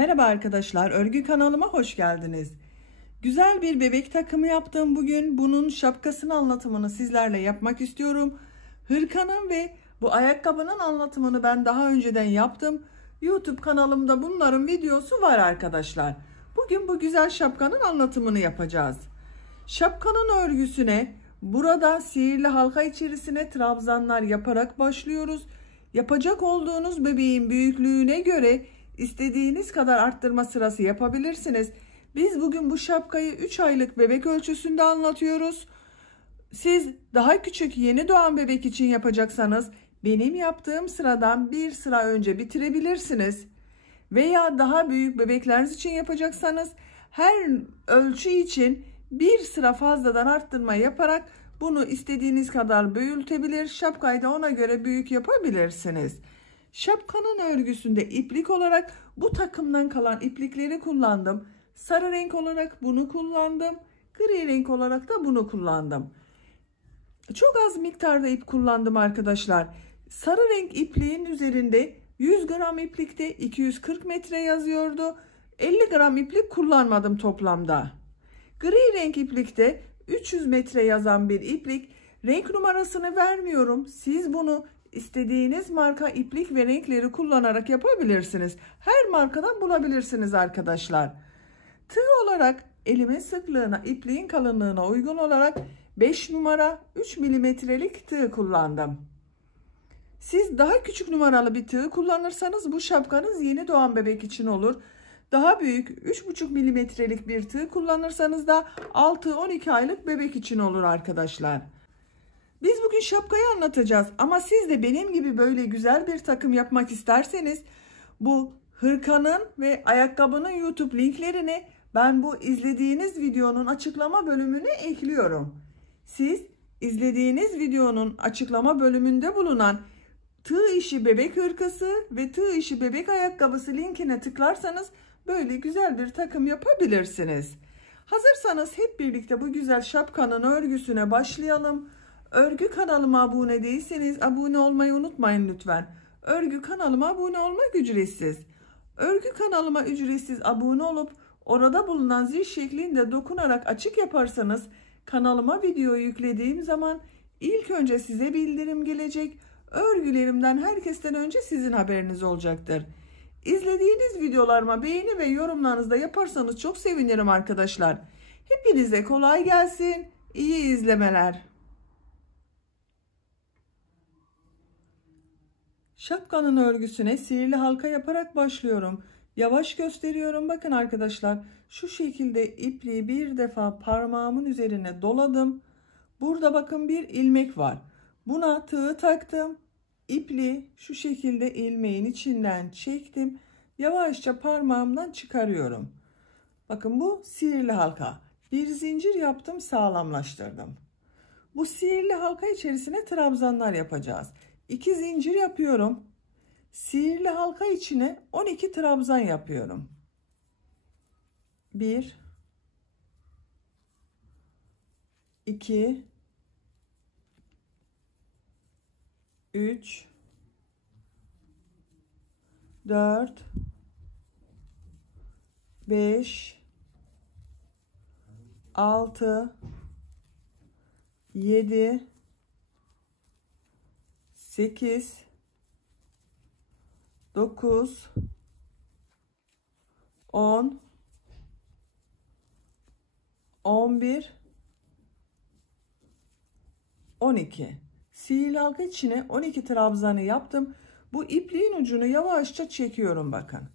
Merhaba arkadaşlar, örgü kanalıma hoş geldiniz. Güzel bir bebek takımı yaptım bugün. Bunun şapkasının anlatımını sizlerle yapmak istiyorum. Hırkanın ve bu ayakkabının anlatımını ben daha önceden yaptım. YouTube kanalımda bunların videosu var arkadaşlar. Bugün bu güzel şapkanın anlatımını yapacağız. Şapkanın örgüsüne burada sihirli halka içerisine trabzanlar yaparak başlıyoruz. Yapacak olduğunuz bebeğin büyüklüğüne göre İstediğiniz kadar arttırma sırası yapabilirsiniz. Biz bugün bu şapkayı 3 aylık bebek ölçüsünde anlatıyoruz. Siz daha küçük yeni doğan bebek için yapacaksanız benim yaptığım sıradan bir sıra önce bitirebilirsiniz. Veya daha büyük bebekleriniz için yapacaksanız her ölçü için bir sıra fazladan arttırma yaparak bunu istediğiniz kadar büyütebilir. Şapkayı da ona göre büyük yapabilirsiniz. Şapkanın örgüsünde iplik olarak bu takımdan kalan iplikleri kullandım. Sarı renk olarak bunu kullandım. Gri renk olarak da bunu kullandım. Çok az miktarda ip kullandım arkadaşlar. Sarı renk ipliğin üzerinde 100 gram iplikte 240 metre yazıyordu. 50 gram iplik kullanmadım toplamda. Gri renk iplikte 300 metre yazan bir iplik. Renk numarasını vermiyorum. Siz bunu İstediğiniz marka iplik ve renkleri kullanarak yapabilirsiniz. Her markadan bulabilirsiniz arkadaşlar. Tığ olarak elimin sıklığına, ipliğin kalınlığına uygun olarak 5 numara 3 milimetrelik tığ kullandım. Siz daha küçük numaralı bir tığ kullanırsanız bu şapkanız yeni doğan bebek için olur. Daha büyük 3,5 milimetrelik bir tığ kullanırsanız da 6-12 aylık bebek için olur arkadaşlar. Biz bugün şapkayı anlatacağız ama siz de benim gibi böyle güzel bir takım yapmak isterseniz bu hırkanın ve ayakkabının YouTube linklerini ben bu izlediğiniz videonun açıklama bölümüne ekliyorum. Siz izlediğiniz videonun açıklama bölümünde bulunan tığ işi bebek hırkası ve tığ işi bebek ayakkabısı linkine tıklarsanız böyle güzel bir takım yapabilirsiniz. Hazırsanız hep birlikte bu güzel şapkanın örgüsüne başlayalım. Örgü kanalıma abone değilseniz abone olmayı unutmayın lütfen. Örgü kanalıma abone olmak ücretsiz. Örgü kanalıma ücretsiz abone olup orada bulunan zil şeklinde dokunarak açık yaparsanız kanalıma video yüklediğim zaman ilk önce size bildirim gelecek. Örgülerimden herkesten önce sizin haberiniz olacaktır. İzlediğiniz videolarıma beğeni ve yorumlarınızı da yaparsanız çok sevinirim arkadaşlar. Hepinize kolay gelsin. İyi izlemeler. Şapkanın örgüsüne sihirli halka yaparak başlıyorum. Yavaş gösteriyorum. Bakın arkadaşlar şu şekilde ipliği bir defa parmağımın üzerine doladım. Burada bakın bir ilmek var. Buna tığı taktım. İpliği şu şekilde ilmeğin içinden çektim. Yavaşça parmağımdan çıkarıyorum. Bakın bu sihirli halka. Bir zincir yaptım, sağlamlaştırdım. Bu sihirli halka içerisine trabzanlar yapacağız. 2 zincir yapıyorum. Sihirli halka içine 12 trabzan yapıyorum. 1 2 3 4 5 6 7 8 9 10 11 12 sihirli halka içine 12 trabzanı yaptım. Bu ipliğin ucunu yavaşça çekiyorum bakın.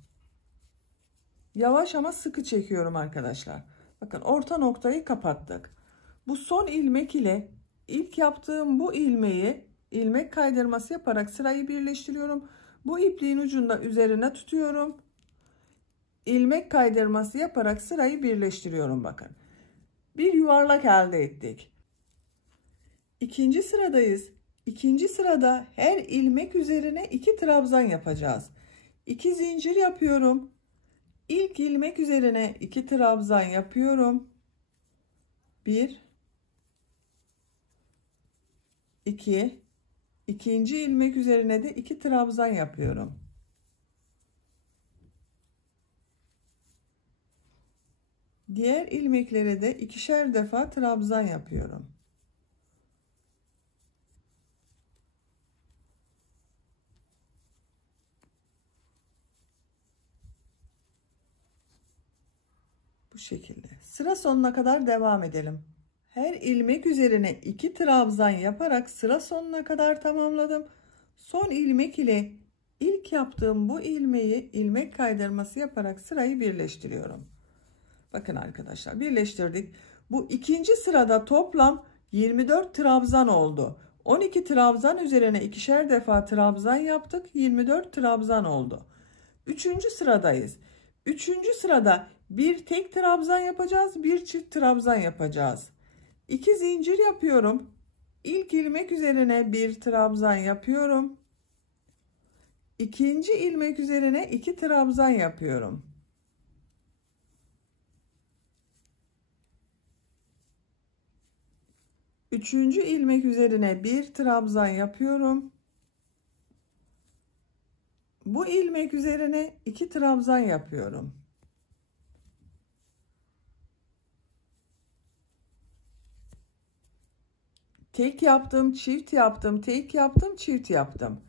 Yavaş ama sıkı çekiyorum arkadaşlar. Bakın orta noktayı kapattık. Bu son ilmek ile ilk yaptığım bu ilmeği ilmek kaydırması yaparak sırayı birleştiriyorum. Bu ipliğin ucunda üzerine tutuyorum. İlmek kaydırması yaparak sırayı birleştiriyorum bakın. Bir yuvarlak elde ettik. İkinci sıradayız. İkinci sırada her ilmek üzerine 2 trabzan yapacağız. 2 zincir yapıyorum. İlk ilmek üzerine 2 trabzan yapıyorum. 1 2 İkinci ilmek üzerine de 2 trabzan yapıyorum. Diğer ilmeklere de ikişer defa trabzan yapıyorum. Bu şekilde. Sıra sonuna kadar devam edelim. Her ilmek üzerine 2 trabzan yaparak sıra sonuna kadar tamamladım. Son ilmek ile ilk yaptığım bu ilmeği ilmek kaydırması yaparak sırayı birleştiriyorum. Bakın arkadaşlar, birleştirdik. Bu ikinci sırada toplam 24 trabzan oldu. 12 trabzan üzerine ikişer defa trabzan yaptık. 24 trabzan oldu. Üçüncü sıradayız. Üçüncü sırada bir tek trabzan yapacağız, bir çift trabzan yapacağız. 2 zincir yapıyorum. İlk ilmek üzerine bir trabzan yapıyorum. İkinci ilmek üzerine 2 trabzan yapıyorum. Üçüncü ilmek üzerine bir trabzan yapıyorum. Bu ilmek üzerine 2 trabzan yapıyorum. Tek yaptım, çift yaptım, tek yaptım, çift yaptım.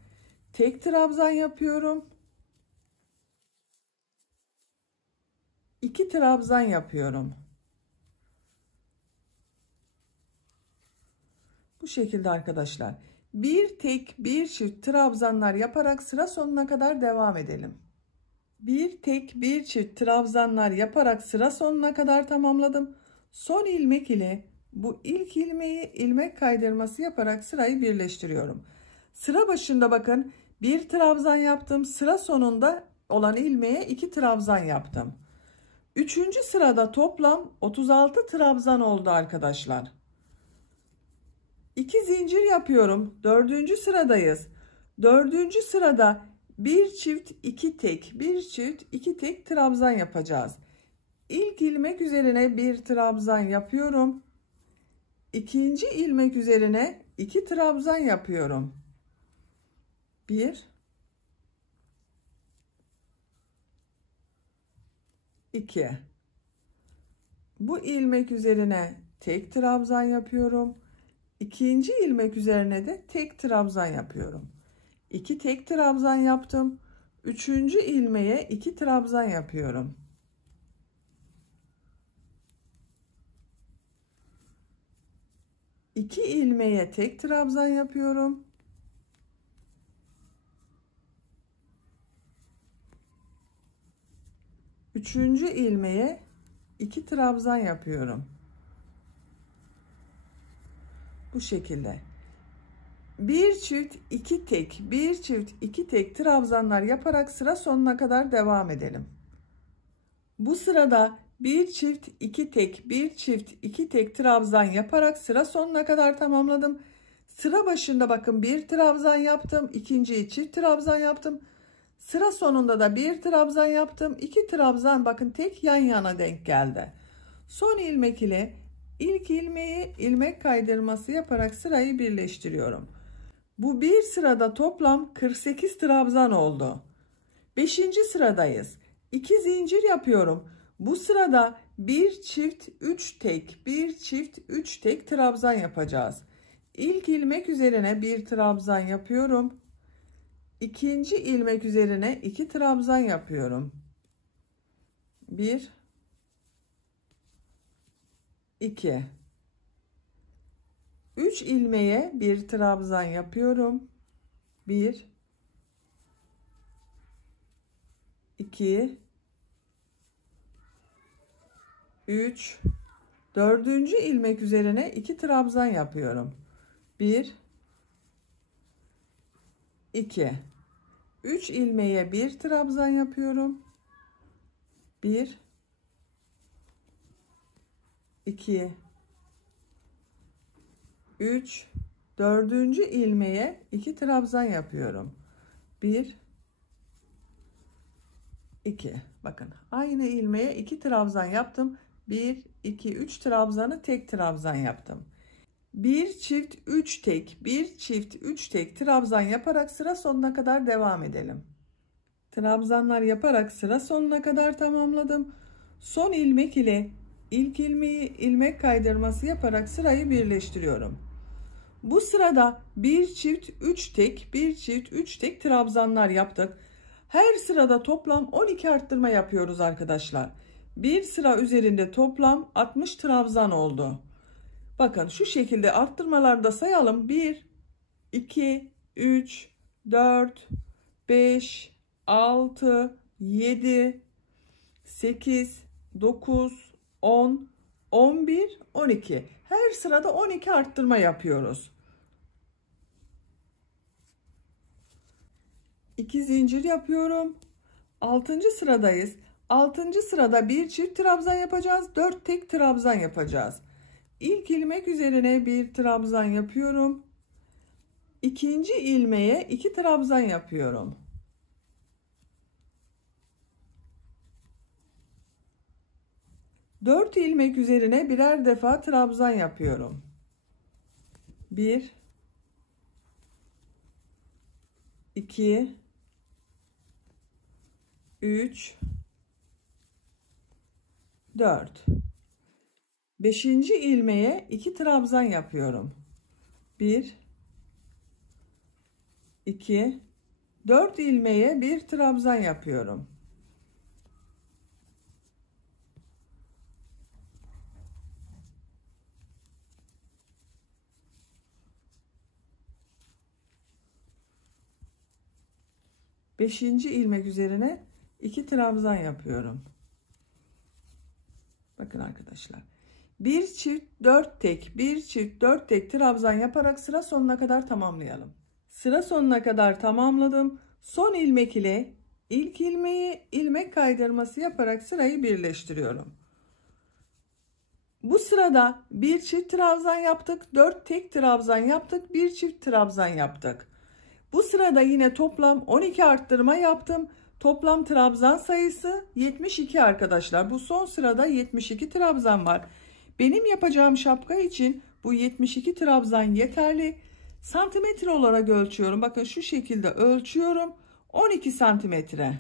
Tek trabzan yapıyorum. 2 trabzan yapıyorum. Bu şekilde arkadaşlar. Bir tek, bir çift trabzanlar yaparak sıra sonuna kadar devam edelim. Bir tek, bir çift trabzanlar yaparak sıra sonuna kadar tamamladım. Son ilmek ile bu ilk ilmeği ilmek kaydırması yaparak sırayı birleştiriyorum. Sıra başında bakın bir trabzan yaptım. Sıra sonunda olan ilmeğe 2 trabzan yaptım. Üçüncü sırada toplam 36 trabzan oldu arkadaşlar. 2 zincir yapıyorum. Dördüncü sıradayız. Dördüncü sırada bir çift 2 tek, bir çift 2 tek trabzan yapacağız. İlk ilmek üzerine bir trabzan yapıyorum. İkinci ilmek üzerine 2 trabzan yapıyorum. 1 2. Bu ilmek üzerine tek trabzan yapıyorum. İkinci ilmek üzerine de tek trabzan yapıyorum. 2 tek trabzan yaptım. Üçüncü ilmeğe 2 trabzan yapıyorum. İki ilmeğe tek trabzan yapıyorum. Üçüncü ilmeğe 2 trabzan yapıyorum. Bu şekilde. Bir çift 2 tek, bir çift 2 tek trabzanlar yaparak sıra sonuna kadar devam edelim. Bu sırada bir çift 2 tek, bir çift 2 tek trabzan yaparak sıra sonuna kadar tamamladım. Sıra başında bakın bir trabzan yaptım, ikinciyi çift trabzan yaptım. Sıra sonunda da bir trabzan yaptım, 2 trabzan bakın tek yan yana denk geldi. Son ilmek ile ilk ilmeği ilmek kaydırması yaparak sırayı birleştiriyorum. Bu bir sırada toplam 48 trabzan oldu. 5. sıradayız. 2 zincir yapıyorum. Bu sırada bir çift 3 tek, bir çift 3 tek trabzan yapacağız. İlk ilmek üzerine bir trabzan yapıyorum. İkinci ilmek üzerine 2 trabzan yapıyorum. 1 2 3 ilmeğe bir trabzan yapıyorum. 1 2 3 dördüncü ilmek üzerine 2 trabzan yapıyorum. 1 2 3 ilmeğe bir trabzan yapıyorum. 1 2 3 dördüncü ilmeğe 2 trabzan yapıyorum. 1 2 bakın aynı ilmeğe 2 trabzan yaptım. 1 2 3 trabzanı tek trabzan yaptım. Bir çift 3 tek, bir çift 3 tek trabzan yaparak sıra sonuna kadar devam edelim. Trabzanlar yaparak sıra sonuna kadar tamamladım. Son ilmek ile İlk ilmeği ilmek kaydırması yaparak sırayı birleştiriyorum. Bu sırada bir çift 3 tek, bir çift 3 tek trabzanlar yaptık. Her sırada toplam 12 arttırma yapıyoruz arkadaşlar. Bir sıra üzerinde toplam 60 trabzan oldu. Bakın şu şekilde arttırmalarda sayalım. 1, 2, 3, 4, 5, 6, 7, 8, 9, 10, 11, 12. Her sırada 12 arttırma yapıyoruz. 2 zincir yapıyorum. 6. sıradayız. 6. sırada bir çift trabzan yapacağız. 4 tek trabzan yapacağız. İlk ilmek üzerine bir trabzan yapıyorum. İkinci ilmeğe 2 trabzan yapıyorum. Dört ilmek üzerine birer defa trabzan yapıyorum. 1, 2, 3, 4. 5. ilmeğe 2 trabzan yapıyorum. 1, 2, 4 ilmeğe bir trabzan yapıyorum. Beşinci ilmek üzerine 2 trabzan yapıyorum. Bakın arkadaşlar. Bir çift 4 tek, bir çift 4 tek trabzan yaparak sıra sonuna kadar tamamlayalım. Sıra sonuna kadar tamamladım. Son ilmek ile ilk ilmeği ilmek kaydırması yaparak sırayı birleştiriyorum. Bu sırada bir çift trabzan yaptık, 4 tek trabzan yaptık, bir çift trabzan yaptık. Bu sırada yine toplam 12 arttırma yaptım. Toplam trabzan sayısı 72 arkadaşlar. Bu son sırada 72 trabzan var. Benim yapacağım şapka için bu 72 trabzan yeterli. Santimetre olarak ölçüyorum. Bakın şu şekilde ölçüyorum. 12 santimetre.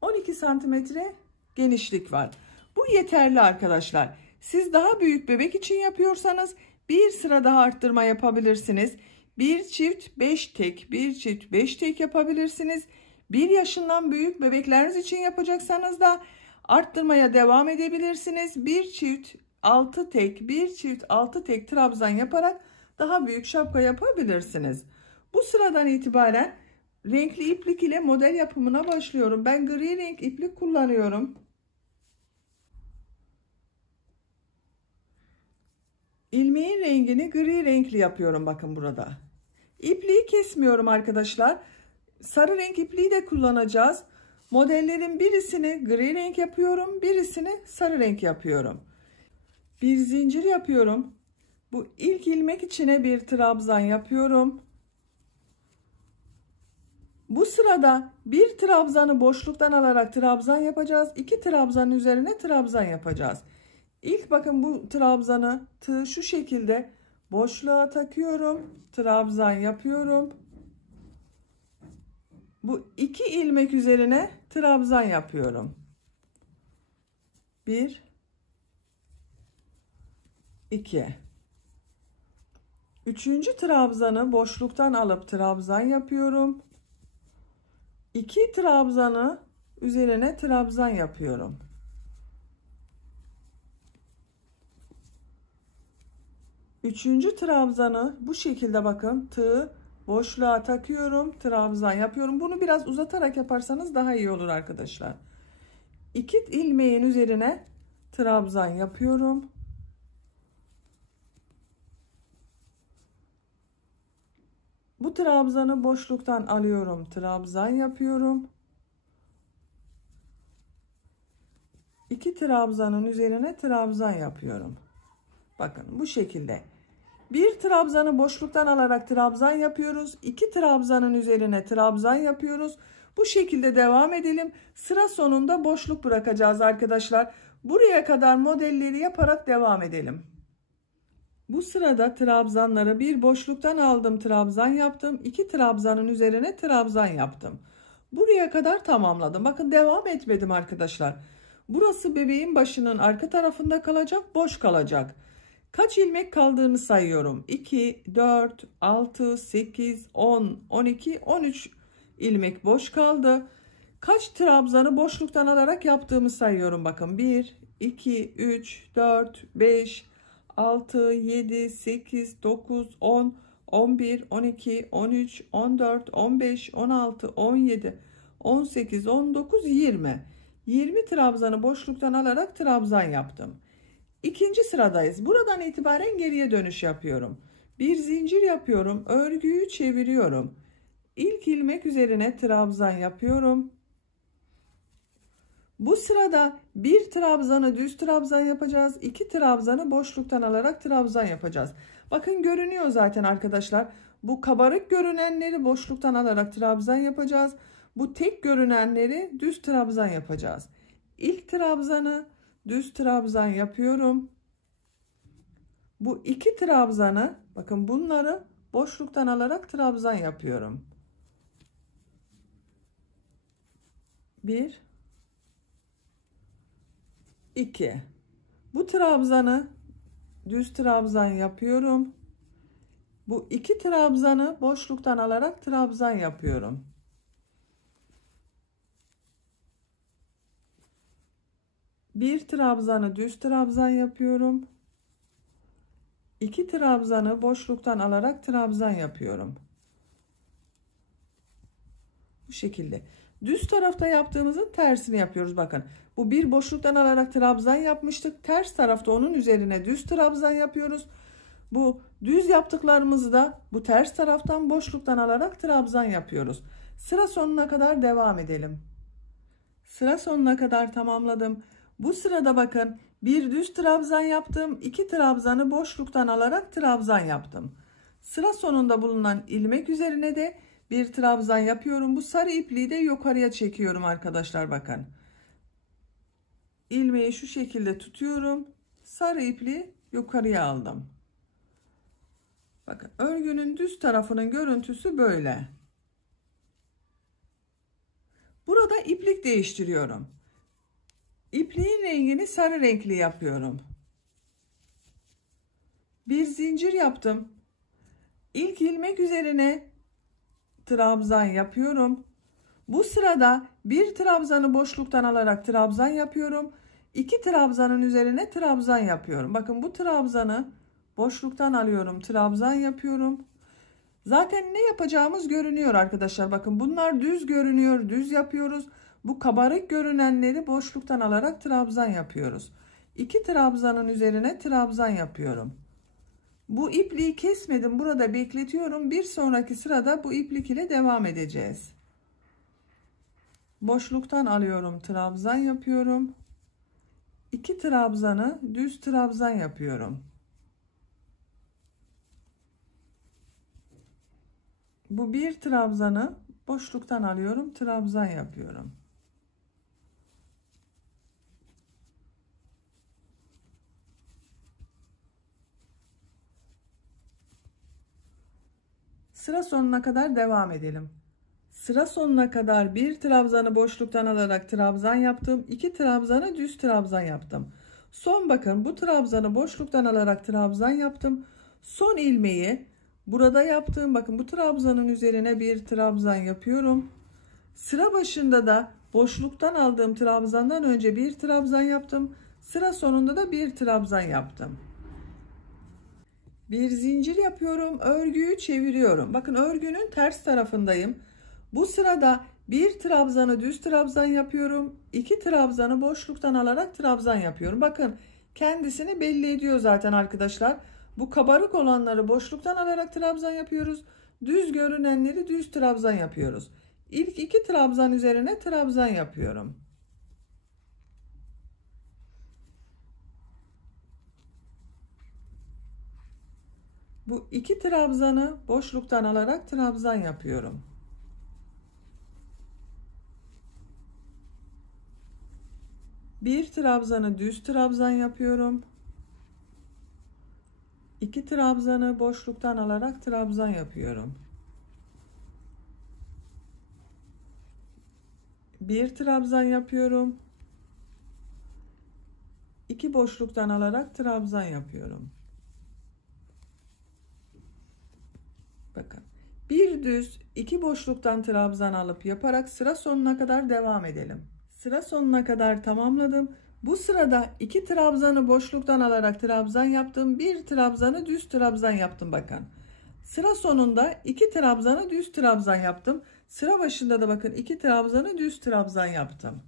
12 santimetre genişlik var. Bu yeterli arkadaşlar. Siz daha büyük bebek için yapıyorsanız bir sıra daha arttırma yapabilirsiniz. Bir çift 5 tek, bir çift 5 tek yapabilirsiniz. 1 yaşından büyük bebekleriniz için yapacaksanız da arttırmaya devam edebilirsiniz. Bir çift 6 tek, bir çift 6 tek trabzan yaparak daha büyük şapka yapabilirsiniz. Bu sıradan itibaren renkli iplik ile model yapımına başlıyorum. Ben gri renk iplik kullanıyorum. İlmeğin rengini gri renkli yapıyorum bakın burada. İpliği kesmiyorum arkadaşlar. Sarı renk ipliği de kullanacağız. Modellerin birisini gri renk yapıyorum, birisini sarı renk yapıyorum. Bir zincir yapıyorum. Bu ilk ilmek içine bir trabzan yapıyorum. Bu sırada bir trabzanı boşluktan alarak trabzan yapacağız. 2 trabzanın üzerine trabzan yapacağız. İlk bakın bu trabzanı tığ şu şekilde boşluğa takıyorum. Trabzan yapıyorum. Bu 2 ilmek üzerine trabzan yapıyorum. 1, 2. Üçüncü trabzanı boşluktan alıp trabzan yapıyorum. 2 trabzanı üzerine trabzan yapıyorum. Üçüncü trabzanı bu şekilde bakın tığ boşluğa takıyorum, trabzan yapıyorum. Bunu biraz uzatarak yaparsanız daha iyi olur arkadaşlar. 2 ilmeğin üzerine trabzan yapıyorum. Bu trabzanı boşluktan alıyorum, trabzan yapıyorum. 2 trabzanın üzerine trabzan yapıyorum. Bakın bu şekilde. Bir trabzanı boşluktan alarak trabzan yapıyoruz. 2 trabzanın üzerine trabzan yapıyoruz. Bu şekilde devam edelim. Sıra sonunda boşluk bırakacağız arkadaşlar. Buraya kadar modelleri yaparak devam edelim. Bu sırada trabzanları bir boşluktan aldım, trabzan yaptım. 2 trabzanın üzerine trabzan yaptım. Buraya kadar tamamladım. Bakın devam etmedim arkadaşlar. Burası bebeğin başının arka tarafında kalacak, boş kalacak. Kaç ilmek kaldığını sayıyorum. 2, 4, 6, 8, 10, 12, 13 ilmek boş kaldı. Kaç trabzanı boşluktan alarak yaptığımı sayıyorum. Bakın 1, 2, 3, 4, 5, 6, 7, 8, 9, 10, 11, 12, 13, 14, 15, 16, 17, 18, 19, 20. 20 trabzanı boşluktan alarak trabzan yaptım. İkinci sıradayız. Buradan itibaren geriye dönüş yapıyorum. Bir zincir yapıyorum. Örgüyü çeviriyorum. İlk ilmek üzerine trabzan yapıyorum. Bu sırada bir trabzanı düz trabzan yapacağız. 2 trabzanı boşluktan alarak trabzan yapacağız. Bakın görünüyor zaten arkadaşlar. Bu kabarık görünenleri boşluktan alarak trabzan yapacağız. Bu tek görünenleri düz trabzan yapacağız. İlk trabzanı düz trabzan yapıyorum. Bu 2 trabzanı, bakın bunları boşluktan alarak trabzan yapıyorum. 1, 2. Bu trabzanı düz trabzan yapıyorum. Bu 2 trabzanı boşluktan alarak trabzan yapıyorum. Bir trabzanı düz trabzan yapıyorum. 2 trabzanı boşluktan alarak trabzan yapıyorum. Bu şekilde. Düz tarafta yaptığımızın tersini yapıyoruz. Bakın bu bir boşluktan alarak trabzan yapmıştık. Ters tarafta onun üzerine düz trabzan yapıyoruz. Bu düz yaptıklarımızı da bu ters taraftan boşluktan alarak trabzan yapıyoruz. Sıra sonuna kadar devam edelim. Sıra sonuna kadar tamamladım. Bu sırada bakın bir düz trabzan yaptım. 2 trabzanı boşluktan alarak trabzan yaptım. Sıra sonunda bulunan ilmek üzerine de bir trabzan yapıyorum. Bu sarı ipliği de yukarıya çekiyorum arkadaşlar, bakın. İlmeği şu şekilde tutuyorum. Sarı ipliği yukarıya aldım. Bakın örgünün düz tarafının görüntüsü böyle. Burada iplik değiştiriyorum. İpliğin rengini sarı renkli yapıyorum. Bir zincir yaptım. İlk ilmek üzerine trabzan yapıyorum. Bu sırada bir trabzanı boşluktan alarak trabzan yapıyorum. 2 trabzanın üzerine trabzan yapıyorum. Bakın bu trabzanı boşluktan alıyorum, trabzan yapıyorum. Zaten ne yapacağımız görünüyor arkadaşlar. Bakın bunlar düz görünüyor, düz yapıyoruz. Bu kabarık görünenleri boşluktan alarak trabzan yapıyoruz. 2 trabzanın üzerine trabzan yapıyorum. Bu ipliği kesmedim, burada bekletiyorum. Bir sonraki sırada bu iplik ile devam edeceğiz. Boşluktan alıyorum, trabzan yapıyorum. 2 trabzanı düz trabzan yapıyorum. Bu bir trabzanı boşluktan alıyorum, trabzan yapıyorum. Sıra sonuna kadar devam edelim. Sıra sonuna kadar bir trabzanı boşluktan alarak trabzan yaptım. 2 trabzanı düz trabzan yaptım. Son bakın bu trabzanı boşluktan alarak trabzan yaptım. Son ilmeği burada yaptığım, bakın bu trabzanın üzerine bir trabzan yapıyorum. Sıra başında da boşluktan aldığım trabzandan önce bir trabzan yaptım. Sıra sonunda da bir trabzan yaptım. Bir zincir yapıyorum, örgüyü çeviriyorum. Bakın örgünün ters tarafındayım. Bu sırada bir trabzanı düz trabzan yapıyorum. 2 trabzanı boşluktan alarak trabzan yapıyorum. Bakın kendisini belli ediyor zaten arkadaşlar. Bu kabarık olanları boşluktan alarak trabzan yapıyoruz. Düz görünenleri düz trabzan yapıyoruz. İlk 2 trabzan üzerine trabzan yapıyorum. Bu 2 trabzanı boşluktan alarak trabzan yapıyorum. Bir trabzanı düz trabzan yapıyorum. 2 trabzanı boşluktan alarak trabzan yapıyorum. Bir trabzan yapıyorum. 2 boşluktan alarak trabzan yapıyorum. Bakın. Bir düz 2 boşluktan trabzan alıp yaparak sıra sonuna kadar devam edelim. Sıra sonuna kadar tamamladım. Bu sırada 2 trabzanı boşluktan alarak trabzan yaptım. 1 trabzanı düz trabzan yaptım bakın. Sıra sonunda 2 trabzanı düz trabzan yaptım. Sıra başında da bakın 2 trabzanı düz trabzan yaptım.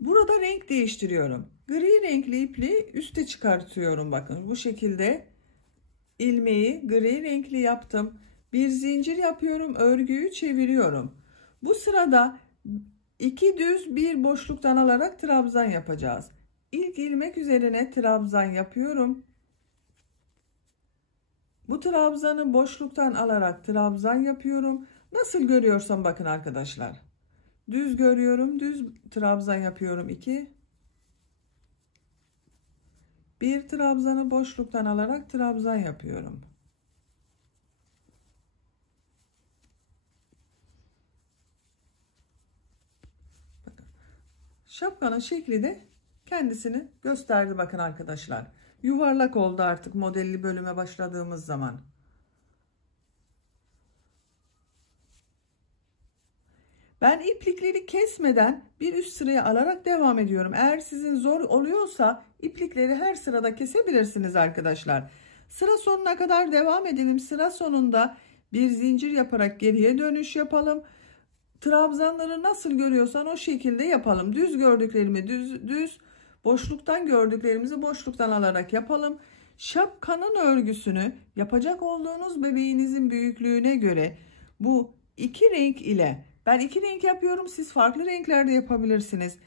Burada renk değiştiriyorum. Gri renkli ipliği üste çıkartıyorum bakın. Bu şekilde ilmeği gri renkli yaptım. Bir zincir yapıyorum. Örgüyü çeviriyorum. Bu sırada 2 düz 1 boşluktan alarak trabzan yapacağız. İlk ilmek üzerine trabzan yapıyorum. Bu trabzanı boşluktan alarak trabzan yapıyorum. Nasıl görüyorsam bakın arkadaşlar. Düz görüyorum. Düz trabzan yapıyorum 2. Bir trabzanı boşluktan alarak trabzan yapıyorum. Bakın. Şapkanın şekli de kendisini gösterdi bakın arkadaşlar. Yuvarlak oldu artık modelli bölüme başladığımız zaman. Ben iplikleri kesmeden bir üst sıraya alarak devam ediyorum. Eğer sizin zor oluyorsa iplikleri her sırada kesebilirsiniz arkadaşlar. Sıra sonuna kadar devam edelim. Sıra sonunda bir zincir yaparak geriye dönüş yapalım. Trabzanları nasıl görüyorsan o şekilde yapalım. Düz gördüklerimi düz, boşluktan gördüklerimizi boşluktan alarak yapalım. Şapkanın örgüsünü yapacak olduğunuz bebeğinizin büyüklüğüne göre bu iki renk ile, ben iki renk yapıyorum, siz farklı renklerde yapabilirsiniz.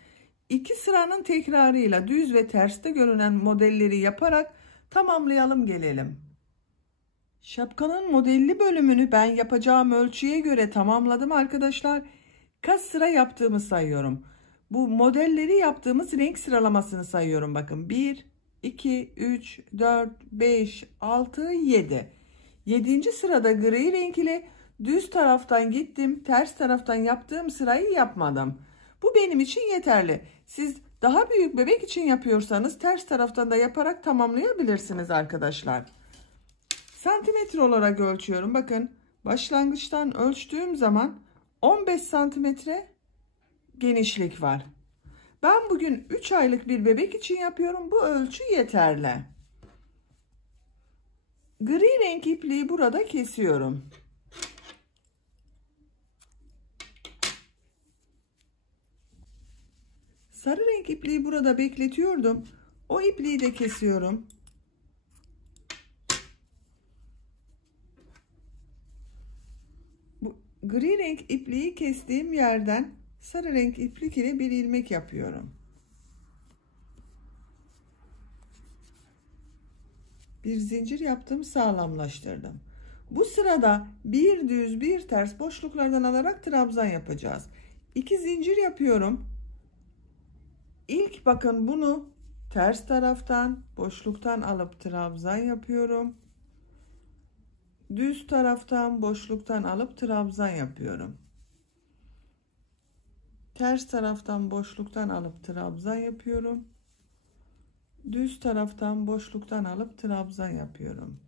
İki sıranın tekrarıyla düz ve terste görünen modelleri yaparak tamamlayalım gelelim. Şapkanın modelli bölümünü ben yapacağım ölçüye göre tamamladım arkadaşlar. Kaç sıra yaptığımı sayıyorum. Bu modelleri yaptığımız renk sıralamasını sayıyorum. Bakın 1, 2, 3, 4, 5, 6, 7. 7. sırada gri renk ile düz taraftan gittim. Ters taraftan yaptığım sırayı yapmadım. Bu benim için yeterli. Siz daha büyük bebek için yapıyorsanız ters taraftan da yaparak tamamlayabilirsiniz arkadaşlar. Santimetre olarak ölçüyorum. Bakın başlangıçtan ölçtüğüm zaman 15 santimetre genişlik var. Ben bugün 3 aylık bir bebek için yapıyorum. Bu ölçü yeterli. Gri renk ipliği burada kesiyorum. Sarı renk ipliği burada bekletiyordum. O ipliği de kesiyorum. Bu gri renk ipliği kestiğim yerden sarı renk iplik ile bir ilmek yapıyorum. Bir zincir yaptım, sağlamlaştırdım. Bu sırada bir düz bir ters boşluklardan alarak trabzan yapacağız. 2 zincir yapıyorum. İlk bakın bunu ters taraftan boşluktan alıp trabzan yapıyorum. Düz taraftan boşluktan alıp trabzan yapıyorum. Ters taraftan boşluktan alıp trabzan yapıyorum. Düz taraftan boşluktan alıp trabzan yapıyorum.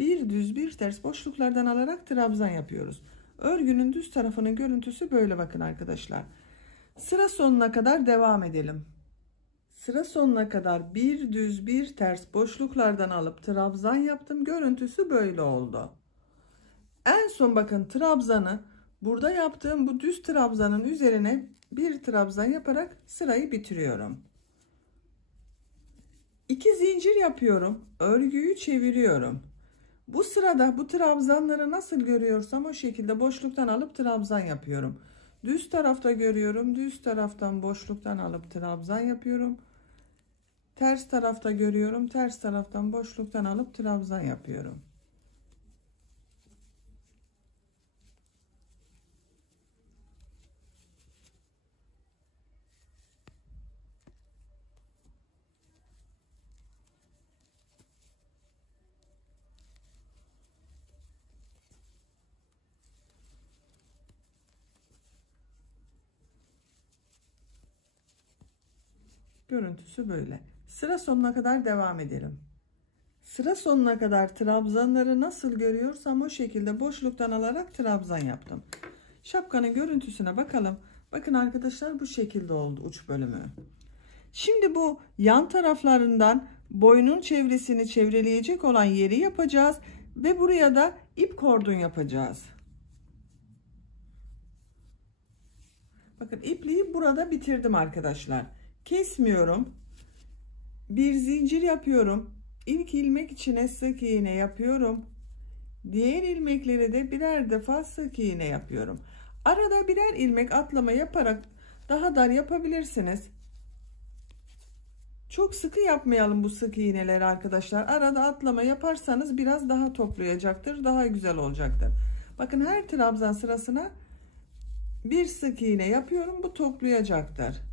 Bir düz bir ters boşluklardan alarak trabzan yapıyoruz. Örgünün düz tarafının görüntüsü böyle bakın arkadaşlar. Sıra sonuna kadar devam edelim. Sıra sonuna kadar bir düz bir ters boşluklardan alıp trabzan yaptım. Görüntüsü böyle oldu. En son bakın trabzanı burada yaptığım bu düz trabzanın üzerine bir trabzan yaparak sırayı bitiriyorum. 2 zincir yapıyorum. Örgüyü çeviriyorum. Bu sırada bu trabzanları nasıl görüyorsam o şekilde boşluktan alıp trabzan yapıyorum. Düz tarafta görüyorum. Düz taraftan boşluktan alıp trabzan yapıyorum. Ters tarafta görüyorum. Ters taraftan boşluktan alıp trabzan yapıyorum. Görüntüsü böyle. Sıra sonuna kadar devam edelim. Sıra sonuna kadar trabzanları nasıl görüyorsam o şekilde boşluktan alarak trabzan yaptım. Şapkanın görüntüsüne bakalım. Bakın arkadaşlar, bu şekilde oldu uç bölümü. Şimdi bu yan taraflarından boynun çevresini çevreleyecek olan yeri yapacağız ve buraya da ip kordon yapacağız. Bakın ipliği burada bitirdim arkadaşlar. Kesmiyorum. Bir zincir yapıyorum. İlk ilmek içine sık iğne yapıyorum. Diğer ilmeklere de birer defa sık iğne yapıyorum. Arada birer ilmek atlama yaparak daha dar yapabilirsiniz. Çok sıkı yapmayalım bu sık iğneleri arkadaşlar. Arada atlama yaparsanız biraz daha toplayacaktır. Daha güzel olacaktır. Bakın her trabzan sırasına bir sık iğne yapıyorum. Bu toplayacaktır.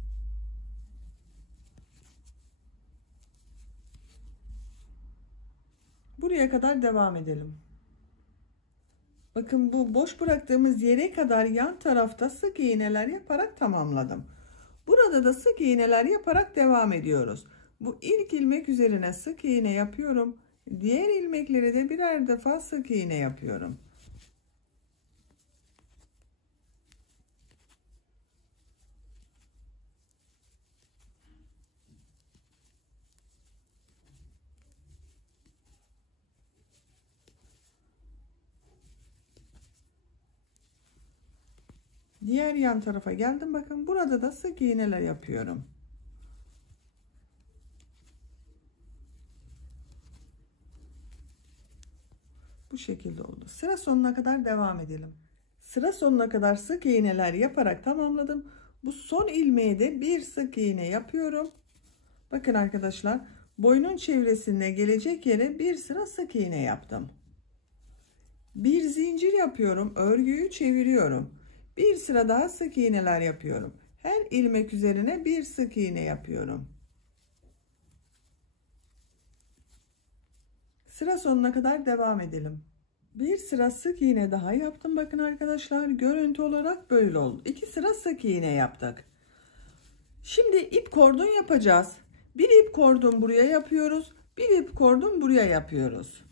Buraya kadar devam edelim. Bakın bu boş bıraktığımız yere kadar yan tarafta sık iğneler yaparak tamamladım. Burada da sık iğneler yaparak devam ediyoruz. Bu ilk ilmek üzerine sık iğne yapıyorum. Diğer ilmeklere de birer defa sık iğne yapıyorum. Diğer yan tarafa geldim. Bakın burada da sık iğneler yapıyorum. Bu şekilde oldu. Sıra sonuna kadar devam edelim. Sıra sonuna kadar sık iğneler yaparak tamamladım. Bu son ilmeğe de bir sık iğne yapıyorum. Bakın arkadaşlar, boynun çevresine gelecek yere bir sıra sık iğne yaptım. Bir zincir yapıyorum. Örgüyü çeviriyorum. Bir sıra daha sık iğneler yapıyorum. Her ilmek üzerine bir sık iğne yapıyorum. Sıra sonuna kadar devam edelim. Bir sıra sık iğne daha yaptım. Bakın arkadaşlar, görüntü olarak böyle oldu. 2 sıra sık iğne yaptık. Şimdi ip kordon yapacağız. Bir ip kordon buraya yapıyoruz. Bir ip kordon buraya yapıyoruz.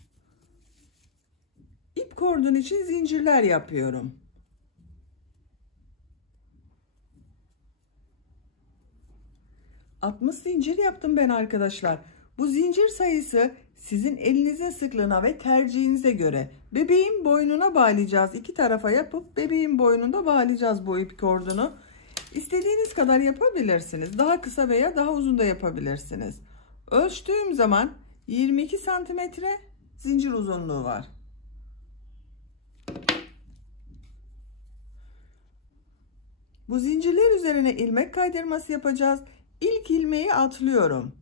İp kordon için zincirler yapıyorum. ...60 zincir yaptım ben arkadaşlar. Bu zincir sayısı sizin elinizin sıklığına ve tercihinize göre. Bebeğin boynuna bağlayacağız. İki tarafa yapıp bebeğin boynunda bağlayacağız bu ip kordonu. İstediğiniz kadar yapabilirsiniz. Daha kısa veya daha uzun da yapabilirsiniz. Ölçtüğüm zaman 22 santimetre zincir uzunluğu var. Bu zincirler üzerine ilmek kaydırması yapacağız. İlk ilmeği atlıyorum.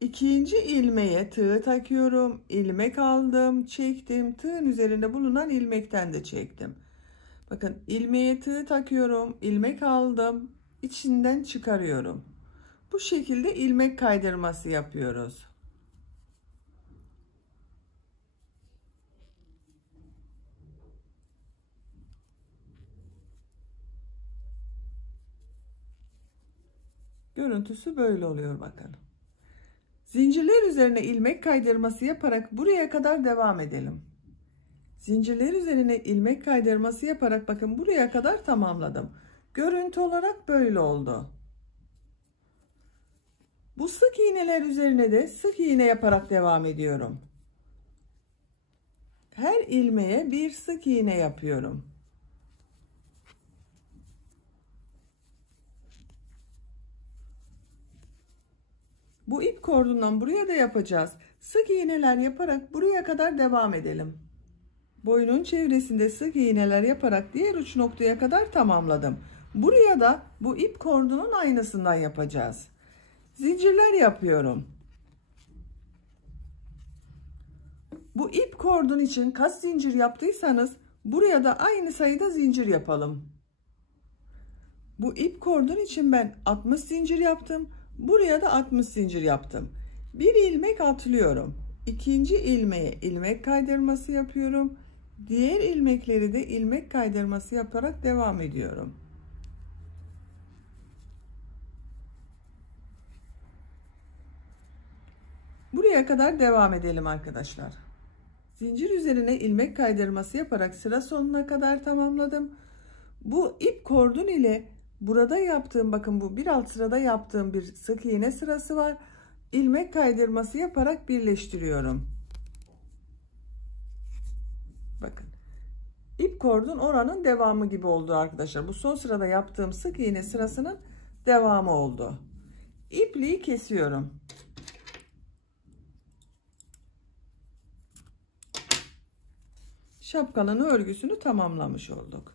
İkinci ilmeğe tığ takıyorum. İlmek aldım, çektim. Tığın üzerinde bulunan ilmekten de çektim. Bakın, ilmeğe tığ takıyorum, ilmek aldım, içinden çıkarıyorum. Bu şekilde ilmek kaydırması yapıyoruz. Görüntüsü böyle oluyor bakın. Zincirler üzerine ilmek kaydırması yaparak buraya kadar devam edelim. Zincirler üzerine ilmek kaydırması yaparak bakın buraya kadar tamamladım. Görüntü olarak böyle oldu. Bu sık iğneler üzerine de sık iğne yaparak devam ediyorum. Her ilmeğe bir sık iğne yapıyorum. Bu ip kordondan buraya da yapacağız. Sık iğneler yaparak buraya kadar devam edelim. Boynun çevresinde sık iğneler yaparak diğer uç noktaya kadar tamamladım. Buraya da bu ip kordonun aynısından yapacağız. Zincirler yapıyorum. Bu ip kordon için kaç zincir yaptıysanız buraya da aynı sayıda zincir yapalım. Bu ip kordon için ben 60 zincir yaptım. Buraya da 60 zincir yaptım. Bir ilmek atlıyorum. İkinci ilmeğe ilmek kaydırması yapıyorum. Diğer ilmekleri de ilmek kaydırması yaparak devam ediyorum. Buraya kadar devam edelim arkadaşlar. Zincir üzerine ilmek kaydırması yaparak sıra sonuna kadar tamamladım. Bu ip kordon ile burada yaptığım, bakın bu bir alt sırada yaptığım bir sık iğne sırası var. İlmek kaydırması yaparak birleştiriyorum. Bakın. İp kordon oranın devamı gibi oldu arkadaşlar. Bu son sırada yaptığım sık iğne sırasının devamı oldu. İpliği kesiyorum. Şapkanın örgüsünü tamamlamış olduk.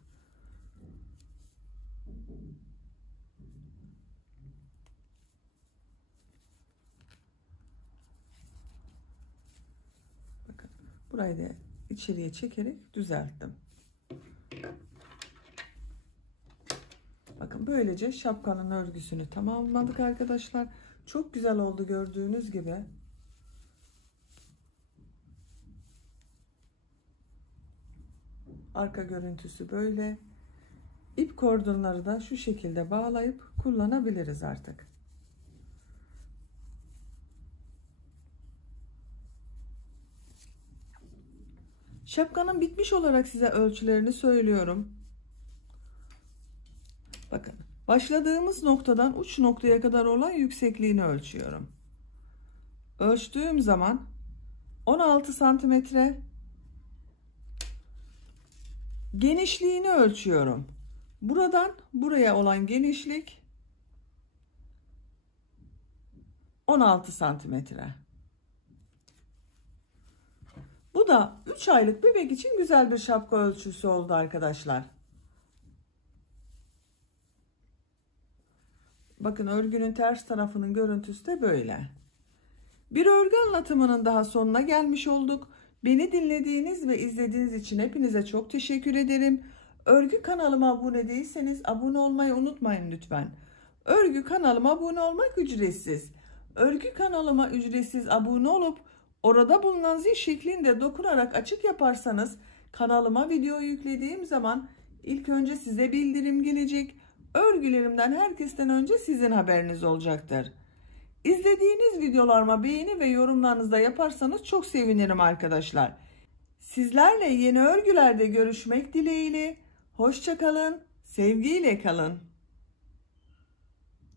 Bakın burayı da içeriye çekerek düzelttim. Bakın böylece şapkanın örgüsünü tamamladık arkadaşlar. Çok güzel oldu gördüğünüz gibi. Arka görüntüsü böyle. İp kordonları da şu şekilde bağlayıp kullanabiliriz artık. Şapkanın bitmiş olarak size ölçülerini söylüyorum. Bakın başladığımız noktadan uç noktaya kadar olan yüksekliğini ölçüyorum. Ölçtüğüm zaman 16 santimetre, genişliğini ölçüyorum. Buradan buraya olan genişlik 16 santimetre. Bu da 3 aylık bebek için güzel bir şapka ölçüsü oldu arkadaşlar. Bakın örgünün ters tarafının görüntüsü de böyle. Bir örgü anlatımının daha sonuna gelmiş olduk. Beni dinlediğiniz ve izlediğiniz için hepinize çok teşekkür ederim. Örgü kanalıma abone değilseniz abone olmayı unutmayın lütfen. Örgü kanalıma abone olmak ücretsiz. Örgü kanalıma ücretsiz abone olup orada bulunan zil şeklinde dokunarak açık yaparsanız kanalıma video yüklediğim zaman ilk önce size bildirim gelecek. Örgülerimden herkesten önce sizin haberiniz olacaktır. İzlediğiniz videolarıma beğeni ve yorumlarınızı da yaparsanız çok sevinirim arkadaşlar. Sizlerle yeni örgülerde görüşmek dileğiyle. Hoşça kalın, sevgiyle kalın.